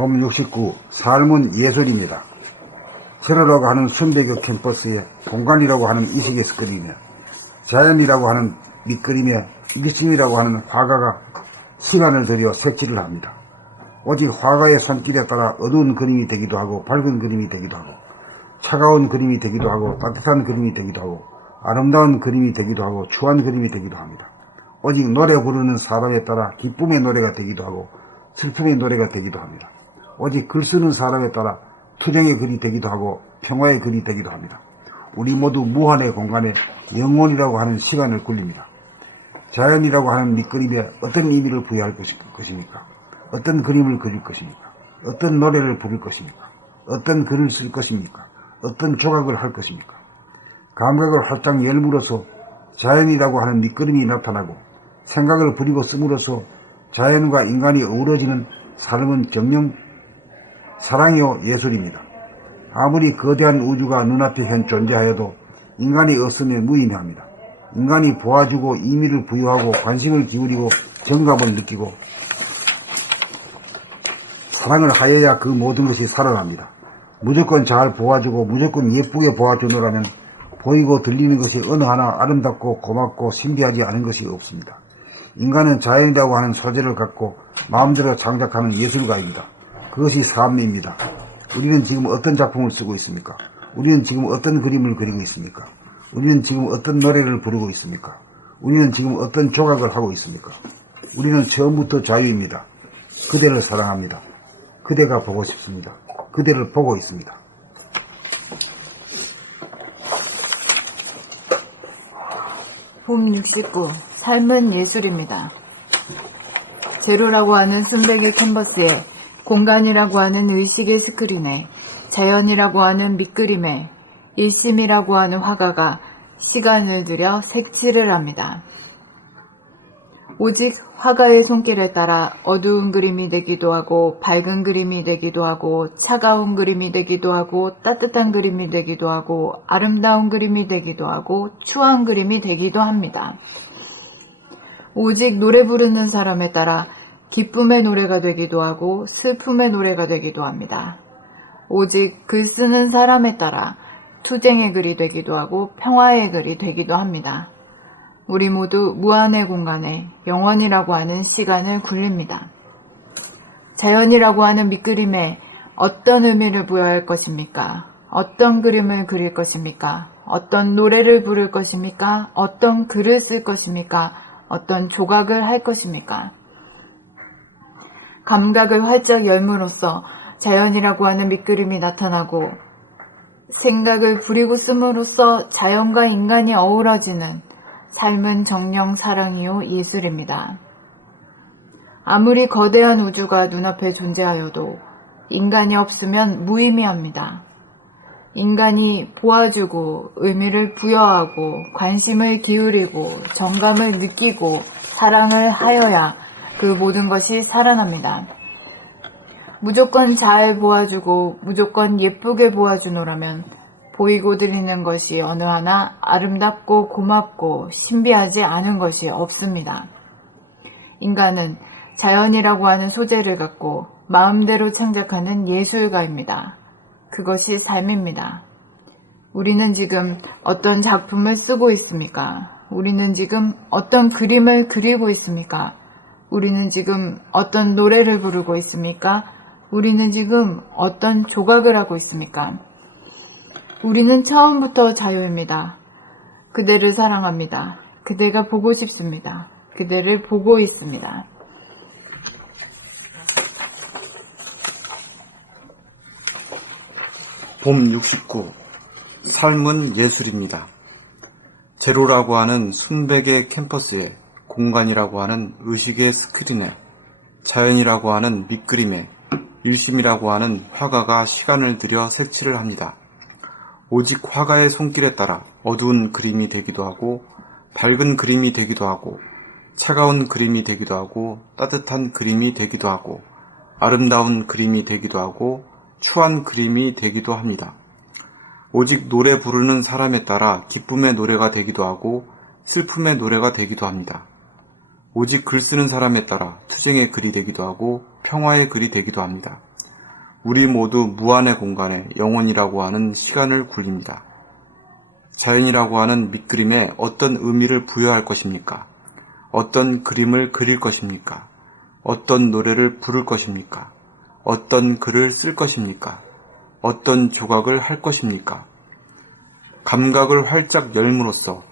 봄 69, 삶은 예술입니다. 세로라고 하는 순대교 캠퍼스에 공간이라고 하는 이식에서 그리며 자연이라고 하는 밑그림에 일심이라고 하는 화가가 시간을 들여 색칠을 합니다. 오직 화가의 손길에 따라 어두운 그림이 되기도 하고 밝은 그림이 되기도 하고 차가운 그림이 되기도 하고 따뜻한 그림이 되기도 하고 아름다운 그림이 되기도 하고 추한 그림이 되기도 합니다. 오직 노래 부르는 사람에 따라 기쁨의 노래가 되기도 하고 슬픔의 노래가 되기도 합니다. 오직 글 쓰는 사람에 따라 투정의 글이 되기도 하고 평화의 글이 되기도 합니다. 우리 모두 무한의 공간에 영혼이라고 하는 시간을 굴립니다. 자연이라고 하는 밑그림에 어떤 의미를 부여할 것입니까? 어떤 그림을 그릴 것입니까? 어떤 노래를 부를 것입니까? 어떤 글을 쓸 것입니까? 어떤 조각을 할 것입니까? 감각을 활짝 열므로써 자연이라고 하는 밑그림이 나타나고 생각을 부리고 씀으로써 자연과 인간이 어우러지는 삶은 정령 사랑이요 예술입니다. 아무리 거대한 우주가 눈앞에 현 존재하여도 인간이 없으면 무의미합니다. 인간이 보아주고 의미를 부여하고 관심을 기울이고 정감을 느끼고 사랑을 하여야 그 모든 것이 살아납니다. 무조건 잘 보아주고 무조건 예쁘게 보아주노라면 보이고 들리는 것이 어느 하나 아름답고 고맙고 신비하지 않은 것이 없습니다. 인간은 자연이라고 하는 소재를 갖고 마음대로 창작하는 예술가입니다. 그것이 삶입니다. 우리는 지금 어떤 작품을 쓰고 있습니까? 우리는 지금 어떤 그림을 그리고 있습니까? 우리는 지금 어떤 노래를 부르고 있습니까? 우리는 지금 어떤 조각을 하고 있습니까? 우리는 처음부터 자유입니다. 그대를 사랑합니다. 그대가 보고 싶습니다. 그대를 보고 있습니다. 봄 69. 삶은 예술입니다. 제로라고 하는 순백의 캔버스에 공간이라고 하는 의식의 스크린에 자연이라고 하는 밑그림에 일심이라고 하는 화가가 시간을 들여 색칠을 합니다. 오직 화가의 손길에 따라 어두운 그림이 되기도 하고 밝은 그림이 되기도 하고 차가운 그림이 되기도 하고 따뜻한 그림이 되기도 하고 아름다운 그림이 되기도 하고 추한 그림이 되기도 합니다. 오직 노래 부르는 사람에 따라 기쁨의 노래가 되기도 하고 슬픔의 노래가 되기도 합니다. 오직 글 쓰는 사람에 따라 투쟁의 글이 되기도 하고 평화의 글이 되기도 합니다. 우리 모두 무한의 공간에 영원이라고 하는 시간을 굴립니다. 자연이라고 하는 밑그림에 어떤 의미를 부여할 것입니까? 어떤 그림을 그릴 것입니까? 어떤 노래를 부를 것입니까? 어떤 글을 쓸 것입니까? 어떤 조각을 할 것입니까? 감각을 활짝 열므로써 자연이라고 하는 밑그림이 나타나고 생각을 부리고 씀으로써 자연과 인간이 어우러지는 삶은 정령 사랑이요 예술입니다. 아무리 거대한 우주가 눈앞에 존재하여도 인간이 없으면 무의미합니다. 인간이 보아주고 의미를 부여하고 관심을 기울이고 정감을 느끼고 사랑을 하여야 그 모든 것이 살아납니다. 무조건 잘 보아주고 무조건 예쁘게 보아주노라면 보이고 들리는 것이 어느 하나 아름답고 고맙고 신비하지 않은 것이 없습니다. 인간은 자연이라고 하는 소재를 갖고 마음대로 창작하는 예술가입니다. 그것이 삶입니다. 우리는 지금 어떤 작품을 쓰고 있습니까? 우리는 지금 어떤 그림을 그리고 있습니까? 우리는 지금 어떤 노래를 부르고 있습니까? 우리는 지금 어떤 조각을 하고 있습니까? 우리는 처음부터 자유입니다. 그대를 사랑합니다. 그대가 보고 싶습니다. 그대를 보고 있습니다. 봄 69. 삶은 예술입니다. 제로라고 하는 순백의 캠퍼스에 공간이라고 하는 의식의 스크린에 자연이라고 하는 밑그림에 일심이라고 하는 화가가 시간을 들여 색칠을 합니다. 오직 화가의 손길에 따라 어두운 그림이 되기도 하고 밝은 그림이 되기도 하고 차가운 그림이 되기도 하고 따뜻한 그림이 되기도 하고 아름다운 그림이 되기도 하고 추한 그림이 되기도 합니다. 오직 노래 부르는 사람에 따라 기쁨의 노래가 되기도 하고 슬픔의 노래가 되기도 합니다. 오직 글 쓰는 사람에 따라 투쟁의 글이 되기도 하고 평화의 글이 되기도 합니다. 우리 모두 무한의 공간에 영혼이라고 하는 시간을 굴립니다. 자연이라고 하는 밑그림에 어떤 의미를 부여할 것입니까? 어떤 그림을 그릴 것입니까? 어떤 노래를 부를 것입니까? 어떤 글을 쓸 것입니까? 어떤 조각을 할 것입니까? 감각을 활짝 열므로써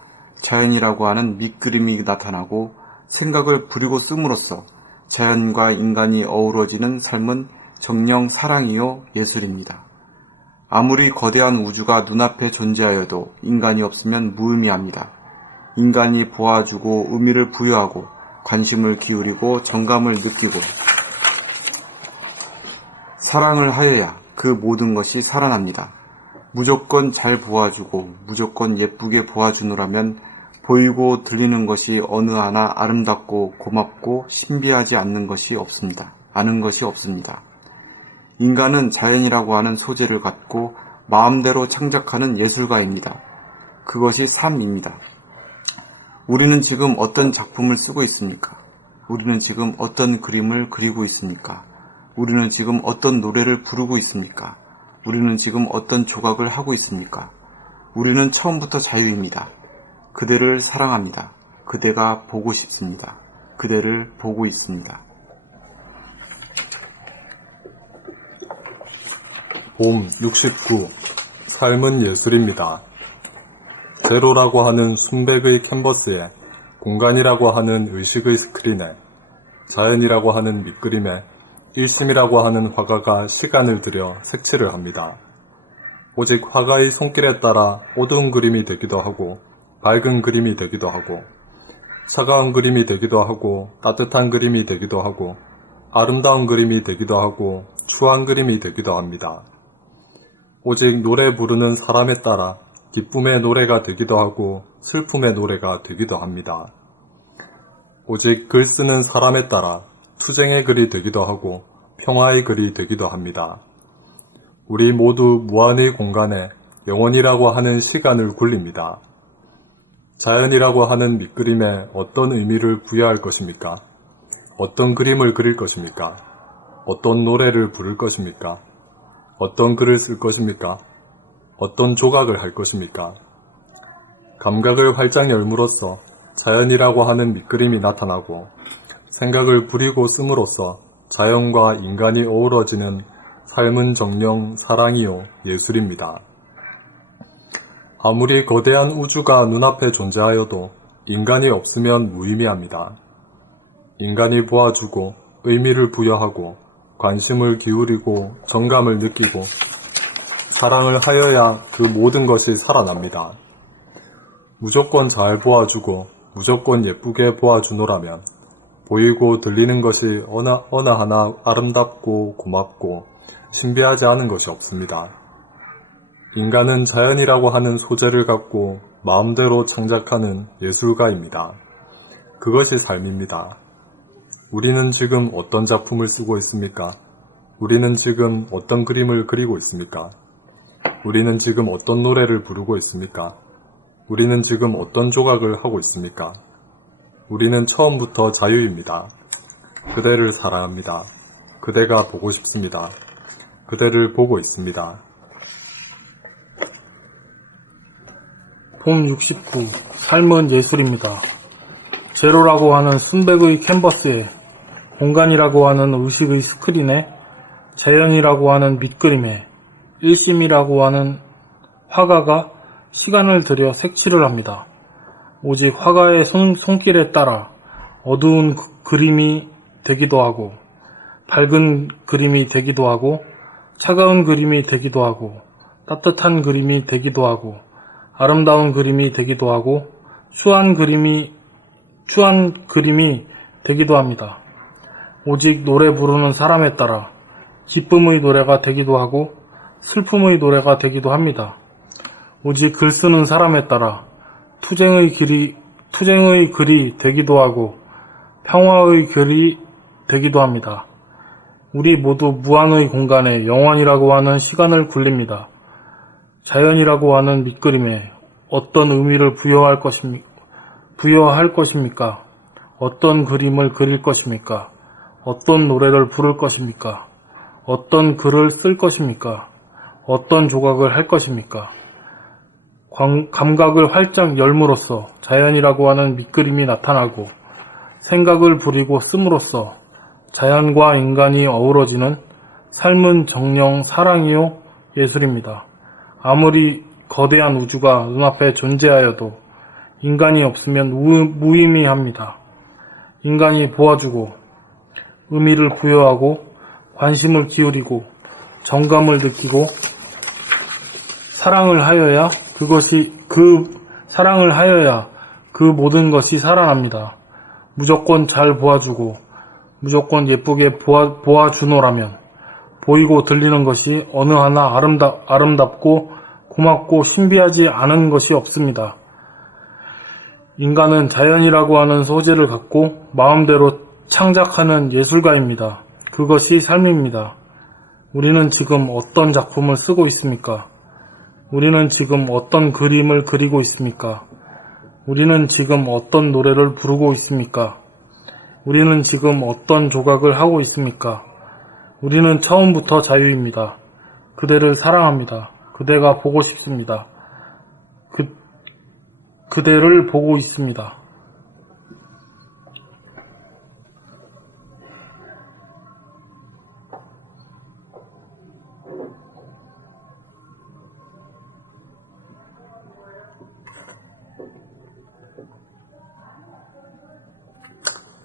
자연이라고 하는 밑그림이 나타나고 생각을 부리고 씀으로써 자연과 인간이 어우러지는 삶은 정령 사랑이요 예술입니다. 아무리 거대한 우주가 눈앞에 존재하여도 인간이 없으면 무의미합니다. 인간이 보아주고 의미를 부여하고 관심을 기울이고 정감을 느끼고 사랑을 하여야 그 모든 것이 살아납니다. 무조건 잘 보아주고 무조건 예쁘게 보아주노라면 보이고 들리는 것이 어느 하나 아름답고 고맙고 신비하지 않는 것이 없습니다. 아는 것이 없습니다. 인간은 자연이라고 하는 소재를 갖고 마음대로 창작하는 예술가입니다. 그것이 삶입니다. 우리는 지금 어떤 작품을 쓰고 있습니까? 우리는 지금 어떤 그림을 그리고 있습니까? 우리는 지금 어떤 노래를 부르고 있습니까? 우리는 지금 어떤 조각을 하고 있습니까? 우리는 처음부터 자유입니다. 그대를 사랑합니다. 그대가 보고 싶습니다. 그대를 보고 있습니다. 봄 69. 삶은 예술입니다. 제로라고 하는 순백의 캔버스에 공간이라고 하는 의식의 스크린에 자연이라고 하는 밑그림에 일심이라고 하는 화가가 시간을 들여 색칠을 합니다. 오직 화가의 손길에 따라 어두운 그림이 되기도 하고 밝은 그림이 되기도 하고 차가운 그림이 되기도 하고 따뜻한 그림이 되기도 하고 아름다운 그림이 되기도 하고 추한 그림이 되기도 합니다. 오직 노래 부르는 사람에 따라 기쁨의 노래가 되기도 하고 슬픔의 노래가 되기도 합니다. 오직 글 쓰는 사람에 따라 투쟁의 글이 되기도 하고 평화의 글이 되기도 합니다. 우리 모두 무한의 공간에 영원이라고 하는 시간을 굴립니다. 자연이라고 하는 밑그림에 어떤 의미를 부여할 것입니까? 어떤 그림을 그릴 것입니까? 어떤 노래를 부를 것입니까? 어떤 글을 쓸 것입니까? 어떤 조각을 할 것입니까? 감각을 활짝 열므로써 자연이라고 하는 밑그림이 나타나고 생각을 부리고 씀으로써 자연과 인간이 어우러지는 삶은 정령 사랑이요 예술입니다. 아무리 거대한 우주가 눈앞에 존재하여도 인간이 없으면 무의미합니다. 인간이 보아주고 의미를 부여하고 관심을 기울이고 정감을 느끼고 사랑을 하여야 그 모든 것이 살아납니다. 무조건 잘 보아주고 무조건 예쁘게 보아주노라면 보이고 들리는 것이 어느, 어느 하나 아름답고 고맙고 신비하지 않은 것이 없습니다. 인간은 자연이라고 하는 소재를 갖고 마음대로 창작하는 예술가입니다. 그것이 삶입니다. 우리는 지금 어떤 작품을 쓰고 있습니까? 우리는 지금 어떤 그림을 그리고 있습니까? 우리는 지금 어떤 노래를 부르고 있습니까? 우리는 지금 어떤 조각을 하고 있습니까? 우리는 처음부터 자유입니다. 그대를 사랑합니다. 그대가 보고 싶습니다. 그대를 보고 있습니다. 봄 69. 삶은 예술입니다. 제로라고 하는 순백의 캔버스에 공간이라고 하는 의식의 스크린에 자연이라고 하는 밑그림에 일심이라고 하는 화가가 시간을 들여 색칠을 합니다. 오직 화가의 손, 손길에 따라 어두운 그- 그림이 되기도 하고 밝은 그림이 되기도 하고 차가운 그림이 되기도 하고 따뜻한 그림이 되기도 하고 아름다운 그림이 되기도 하고 추한 그림이 추한 그림이 되기도 합니다. 오직 노래 부르는 사람에 따라 기쁨의 노래가 되기도 하고 슬픔의 노래가 되기도 합니다. 오직 글 쓰는 사람에 따라 투쟁의 길이 투쟁의 글이 되기도 하고 평화의 글이 되기도 합니다. 우리 모두 무한의 공간에 영원이라고 하는 시간을 굴립니다. 자연이라고 하는 밑그림에 어떤 의미를 부여할 것입니까? 부여할 것입니까? 어떤 그림을 그릴 것입니까? 어떤 노래를 부를 것입니까? 어떤 글을 쓸 것입니까? 어떤 조각을 할 것입니까? 광- 감각을 활짝 열므로써 자연이라고 하는 밑그림이 나타나고 생각을 부리고 씀으로써 자연과 인간이 어우러지는 삶은 정령 사랑이요 예술입니다. 아무리 거대한 우주가 눈앞에 존재하여도 인간이 없으면 우- 무의미합니다. 인간이 보아주고 의미를 부여하고 관심을 기울이고 정감을 느끼고 사랑을 하여야 그것이 그 사랑을 하여야 그 모든 것이 살아납니다. 무조건 잘 보아주고 무조건 예쁘게 보아, 보아주노라면 보이고 들리는 것이 어느 하나 아름다, 아름답고 고맙고 신비하지 않은 것이 없습니다. 인간은 자연이라고 하는 소재를 갖고 마음대로 창작하는 예술가입니다. 그것이 삶입니다. 우리는 지금 어떤 작품을 쓰고 있습니까? 우리는 지금 어떤 그림을 그리고 있습니까? 우리는 지금 어떤 노래를 부르고 있습니까? 우리는 지금 어떤 조각을 하고 있습니까? 우리는 처음부터 자유입니다. 그대를 사랑합니다. 그대가 보고 싶습니다. 그, 그대를 보고 있습니다.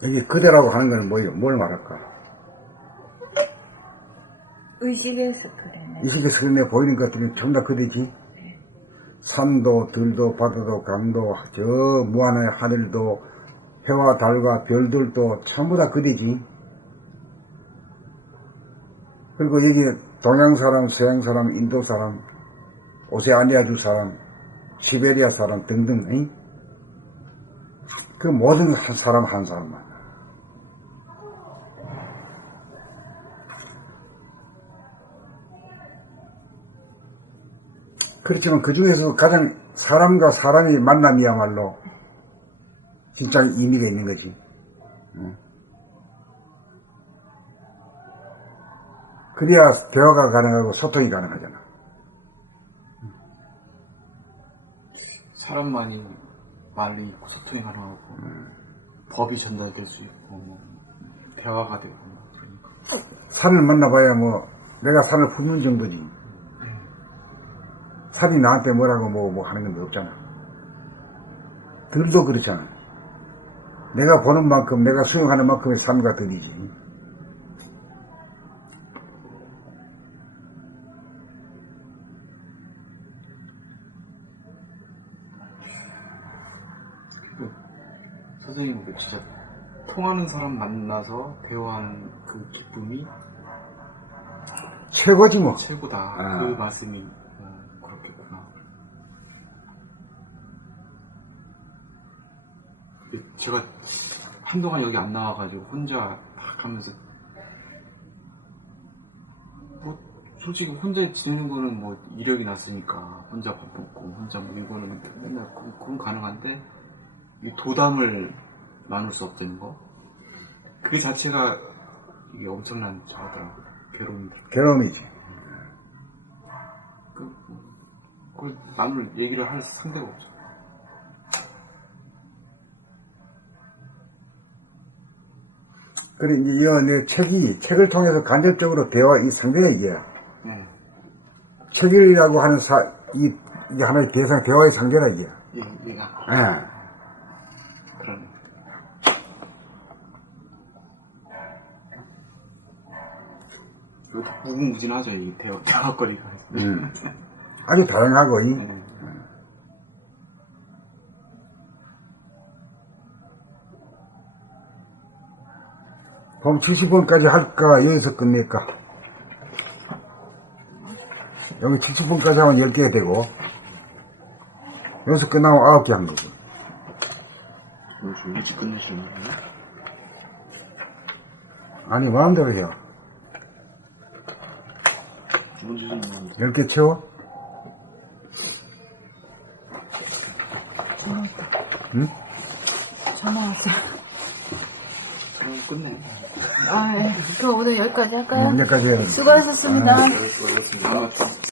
여기 그대라고 하는 거는 뭐예요? 뭘 말할까? 의식에서. 이 시계 스크린에 보이는 것들이 전부 다 그대지. 산도, 들도, 바다도, 강도, 저 무한의 하늘도, 해와 달과 별들도 전부 다 그대지. 그리고 여기 동양 사람, 서양 사람, 인도 사람, 오세아니아주 사람, 시베리아 사람 등등, 이? 그 모든 한 사람 한 사람만. 그렇지만 그 중에서 가장 사람과 사람의 만남이야말로 진짜 의미가 있는 거지. 응. 그래야 대화가 가능하고 소통이 가능하잖아. 사람만이 말로 있고 소통이 가능하고 법이 전달될 수 있고 뭐 대화가 되고 그러니까 산을 만나봐야 뭐 내가 산을 품는 정도지. 산이 나한테 뭐라고 뭐, 뭐 하는 건 없잖아. 들도 그렇잖아. 내가 보는 만큼, 내가 수용하는 만큼의 삶과 들이지. 선생님 그 진짜 통하는 사람 만나서 대화하는 그 기쁨이 최고지 뭐. 최고다 아. 그 말씀이 어, 그렇겠구나 제가 한동안 여기 안 나와가지고 혼자 딱 하면서 뭐 솔직히 혼자 지내는 거는 뭐 이력이 났으니까 혼자 밥 먹고 혼자 뭐 이거는 맨날 그- 그건 가능한데 이 도담을 나눌 수 없다는 거 그 자체가 이게 엄청난 저거더라고요 괴로움이 괴로움이지. 그, 그걸 나눌 얘기를 할 상대가 없죠. 그래, 이제 이내 책이, 책을 통해서 간접적으로 대화, 이 상대가 이게, 네. 책이라고 하는 사, 이, 이게 하나의 대상, 대화의 상대라 이게. 얘, 얘가 예. 그러네. 무궁무진하죠, 이 대화, 대화거리가. 음. 아주 다양하고, 이, 네. 그럼 70분까지 할까? 여기서 끝낼까? 여기 70분까지 하면 10개가 되고, 여기서 끝나면 9개 한 거고. 일찍 끝내시는 거예요? 아니, 마음대로 해요. 주문 주시는 거 10개 채워? 전화 왔다. 응? 전화 왔어. 끝내. 아, 예. 그럼 오늘 여기까지 할까요? 여기까지 해야 수고하셨습니다. 아,